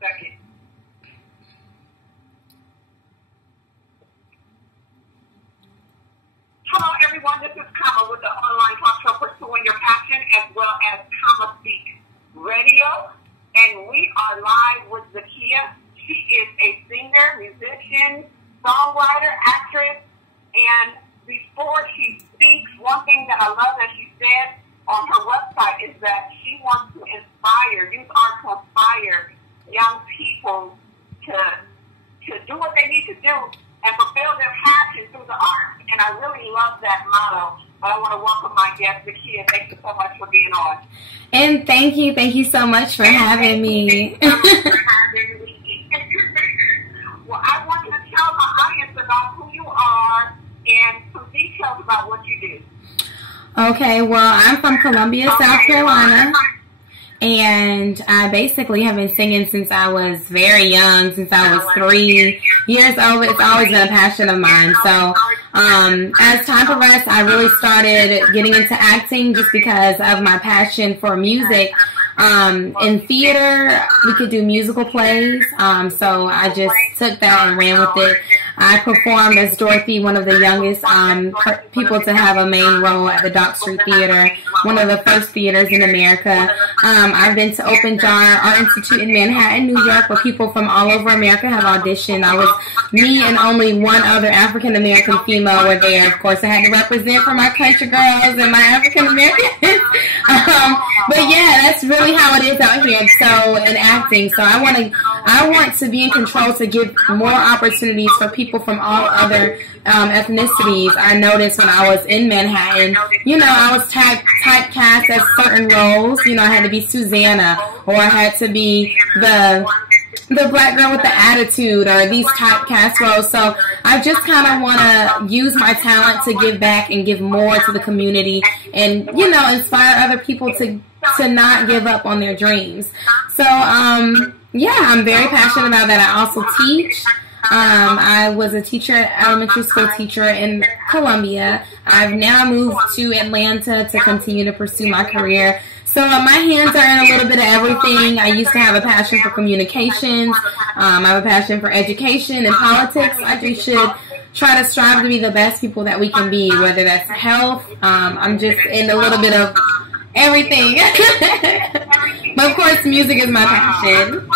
second. Hello, everyone. This is Kama with the online talk show Pursuing Your Passion, as well as Kama Speak Radio. And we are live with Zakia. She is a singer, musician, songwriter, actress. And before she speaks, one thing that I love that she said on her website is that she wants to use art to inspire young people to do what they need to do and fulfill their passion through the arts. And I really love that motto. But I want to welcome my guest, Zakia. Thank you so much for being on. And thank you so much for having me. Well, I want you to tell my audience about who you are and some details about what you do. Okay, well, I'm from Columbia, South Carolina. And I basically have been singing since I was very young, since I was 3 years old. It's always been a passion of mine. So as time progressed, I really started getting into acting just because of my passion for music. In theater, we could do musical plays. So I just took that and ran with it. I performed as Dorothy, one of the youngest people to have a main role at the Dock Street Theater, one of the first theaters in America. I've been to Open Jar Art Institute in Manhattan, New York, where people from all over America have auditioned. Me and only one other African-American female were there. Of course, I had to represent for my country girls and my African-Americans. But yeah, that's really how it is out here. So in acting, so I want to be in control to give more opportunities for people from all other ethnicities. I noticed when I was in Manhattan, I was typecast as certain roles. I had to be Susanna, or I had to be the black girl with the attitude, or these typecast roles. So I just kind of want to use my talent to give back and give more to the community, and inspire other people to not give up on their dreams. So yeah, I'm very passionate about that. I also teach. I was a teacher, elementary school teacher in Columbia. I've now moved to Atlanta to continue to pursue my career. So my hands are in a little bit of everything. I used to have a passion for communications. I have a passion for education and politics. I just should try to strive to be the best people that we can be, whether that's health. I'm just in a little bit of everything. But of course, music is my passion.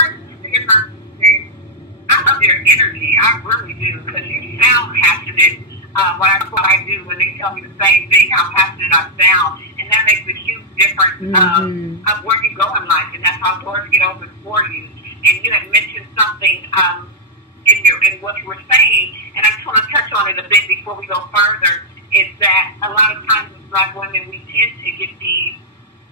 I love your energy. I really do, because you sound passionate. That's what I do when they tell me the same thing, how passionate I sound. And that makes a huge difference of where you go in life. And that's how doors get open for you. And you had mentioned something in what you were saying, and I just want to touch on it a bit before we go further, is that a lot of times as black women, we tend to get these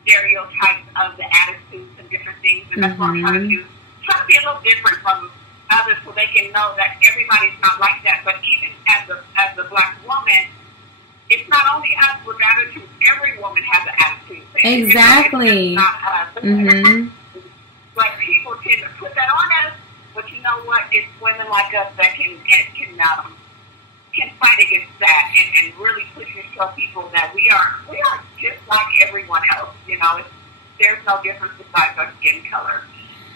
stereotypes of the attitudes and different things. And that's what I'm trying to do. Try to be a little different from others so they can know that everybody's not like that. But even as a black woman, it's not only us with attitudes. Every woman has an attitude. Exactly. It's not us. But people tend to put that on us. But you know what? It's women like us that can fight against that and really push and show people that we are just like everyone else. There's no difference besides our skin color.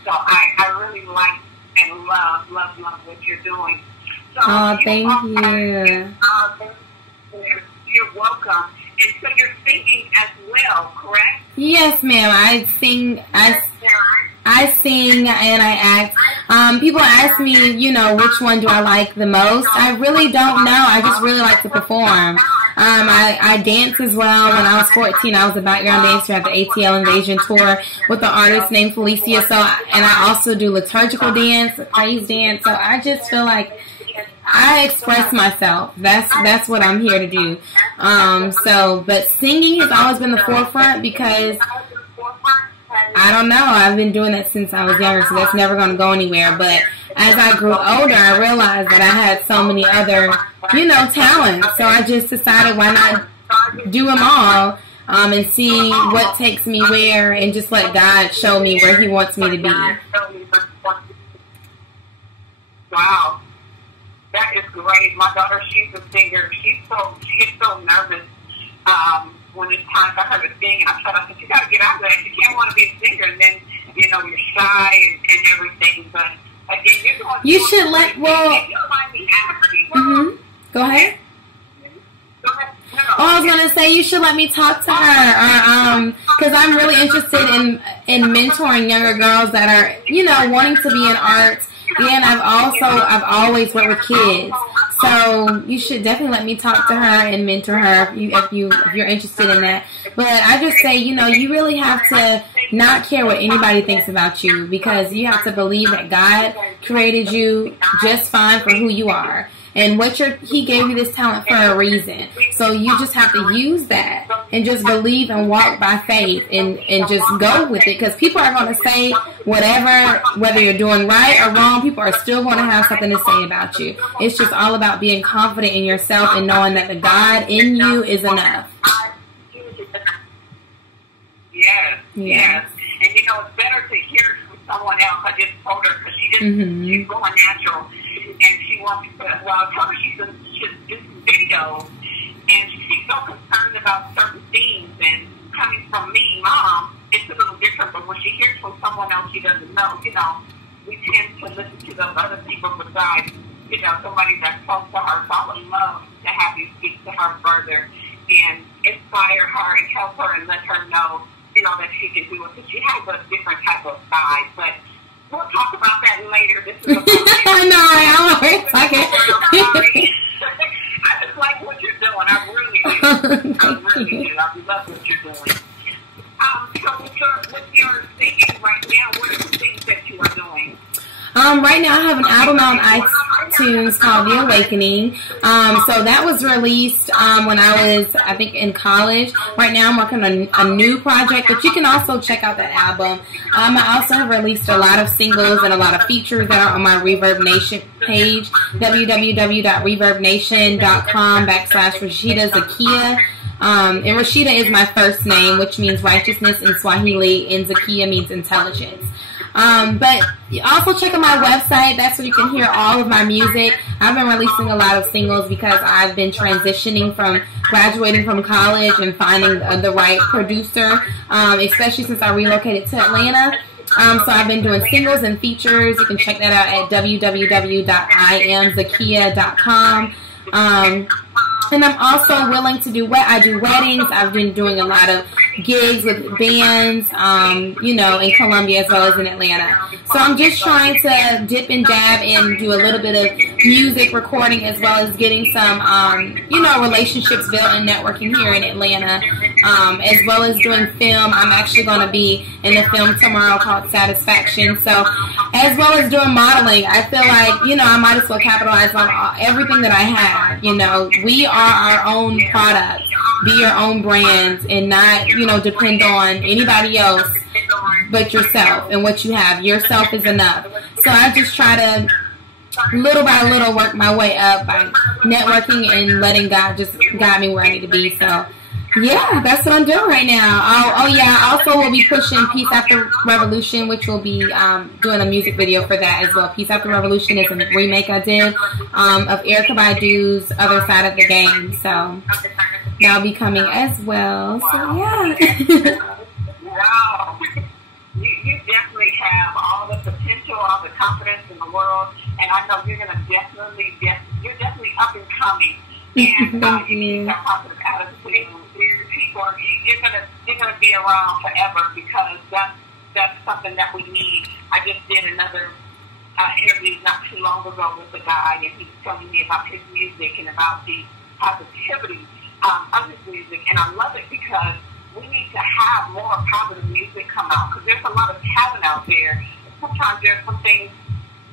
So I really like and love what you're doing. So thank you. You're welcome. And so you're singing as well, correct? Yes, ma'am. I sing and I act. People ask me, which one do I like the most? I really don't know. I just really like to perform. I dance as well. When I was 14, I was a background dancer at the ATL Invasion tour with an artist named Felicia. And I also do liturgical dance, praise dance. So I just feel like I express myself. That's what I'm here to do. But singing has always been the forefront because I don't know. I've been doing it since I was younger, so that's never going to go anywhere. But as I grew older, I realized that I had so many other, talents. So I just decided, why not do them all and see what takes me where, and just let God show me where He wants me to be. Wow. That is great. My daughter, she's a singer. She gets so nervous when it's time for her to sing, and I said, you got to get out of that. You can't want to be a singer, and then you're shy and everything. You should let, well, go ahead. Oh, I was going to say you should let me talk to her, because I'm really interested in mentoring younger girls that are, you know, wanting to be in arts. And I've always worked with kids. So you should definitely let me talk to her and mentor her if you're interested in that. But I just say, you know, you really have to not care what anybody thinks about you, because you have to believe that God created you just fine for who you are. And He gave you this talent for a reason. So you just have to use that and just believe and walk by faith and just go with it. Because people are going to say whatever, whether you're doing right or wrong, people are still going to have something to say about you. It's just all about being confident in yourself and knowing that the God in you is enough. Yes, yes. And you know, it's better to hear it from someone else. I just told her, because she's going natural. And she wants to, well, I told her she should do some videos, and she's so concerned about certain things, and coming from me, Mom, it's a little different, but when she hears from someone else she doesn't know, you know, we tend to listen to those other people besides, you know, somebody that's close to her. So I would love to have you speak to her further and inspire her and help her and let her know, you know, that she can do it, because she has a different type of side, but we'll talk about that later. This is no, I'm already talking. I just like what you're doing. I really do. I really do. I love what you're doing. So with your singing right now, what are the things that you are doing? Right now I have an album on iTunes called The Awakening. So that was released when I was, I think, in college. Right now I'm working on a new project, but you can also check out that album. I also have released a lot of singles and a lot of features that are on my Reverb Nation page, www.reverbnation.com/Rashida Zakia. And Rashida is my first name, which means righteousness in Swahili, and Zakia means intelligence. But also check out my website. That's where you can hear all of my music. I've been releasing a lot of singles because I've been transitioning from graduating from college and finding the right producer, especially since I relocated to Atlanta. So I've been doing singles and features. You can check that out at www.iamzakia.com. And I'm also willing to do I do weddings. I've been doing a lot of gigs with bands, you know, in Columbia as well as in Atlanta. So I'm just trying to dip and dab and do a little bit of music recording as well as getting some, you know, relationships built and networking here in Atlanta, as well as doing film. I'm actually going to be in a film tomorrow called Satisfaction. So as well as doing modeling, I feel like, you know, I might as well capitalize on everything that I have. You know, we are our own product. Be your own brand and not, you know, depend on anybody else but yourself and what you have. Yourself is enough. So I just try to little by little work my way up by networking and letting God just guide me where I need to be. So yeah, that's what I'm doing right now. Oh yeah, I also will be pushing Peace After Revolution, which will be doing a music video for that as well. Peace After Revolution is a remake I did of Erykah Badu's Other Side of the Game. So that'll be coming as well. So yeah. Wow. You definitely have all the potential, all the confidence in the world, and I know you're gonna you're definitely up and coming. And you need that positive attitude. You're gonna be around forever, because that's something that we need. I just did another interview not too long ago with a guy, and he was telling me about his music and about the positivity of his music, and I love it because we need to have more positive music come out, because there's a lot of talent out there. Sometimes there's some things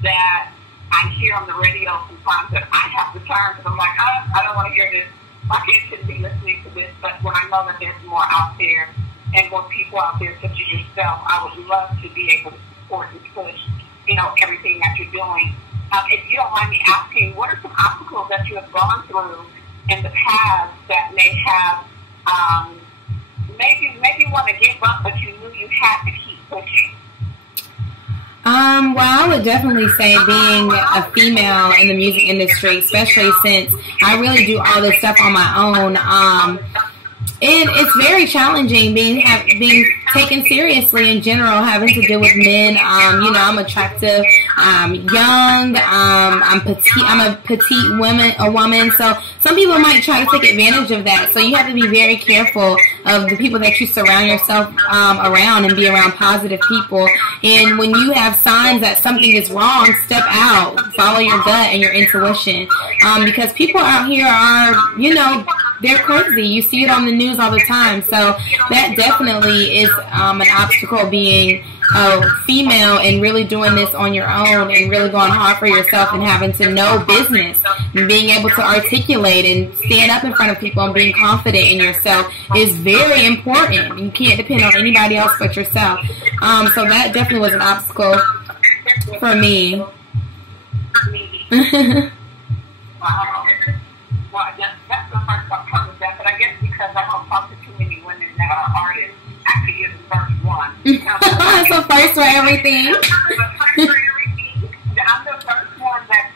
that I hear on the radio sometimes that I have to turn, because I'm like, I don't want to hear this. My kids shouldn't be listening to this. But when I know that there's more out there and more people out there such as yourself, I would love to be able to support and push, you know, everything that you're doing. If you don't mind me asking, what are some obstacles that you have gone through in the past that may have maybe want to give up, but you knew you had to keep pushing? Well, I would definitely say being a female in the music industry, especially since I really do all this stuff on my own, it's very challenging being taken seriously in general, having to deal with men. You know, I'm attractive, I'm young, I'm a petite woman. So some people might try to take advantage of that. So you have to be very careful of the people that you surround yourself around, and be around positive people. And when you have signs that something is wrong, step out, follow your gut and your intuition. Because people out here are, you know, they're crazy. You see it on the news all the time. So that definitely is an obstacle, being a female and really doing this on your own and really going hard for yourself and having to know business and being able to articulate and stand up in front of people and being confident in yourself is very important. You can't depend on anybody else but yourself. So that definitely was an obstacle for me. Well, that's the first I've come with that, but I guess because I don't talk to too many women that are artists, I could get the first one. So first for everything. I'm the first one that's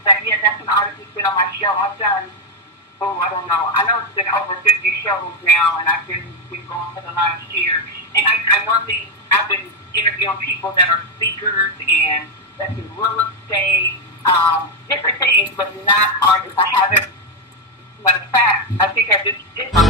an artist that's been on my show. I've done, I don't know. I know it's been over 50 shows now, and I've been going for the last year. And I've been interviewing people that are speakers and that's in real estate, different things, but not artists. I haven't. Matter of fact, I think I just did my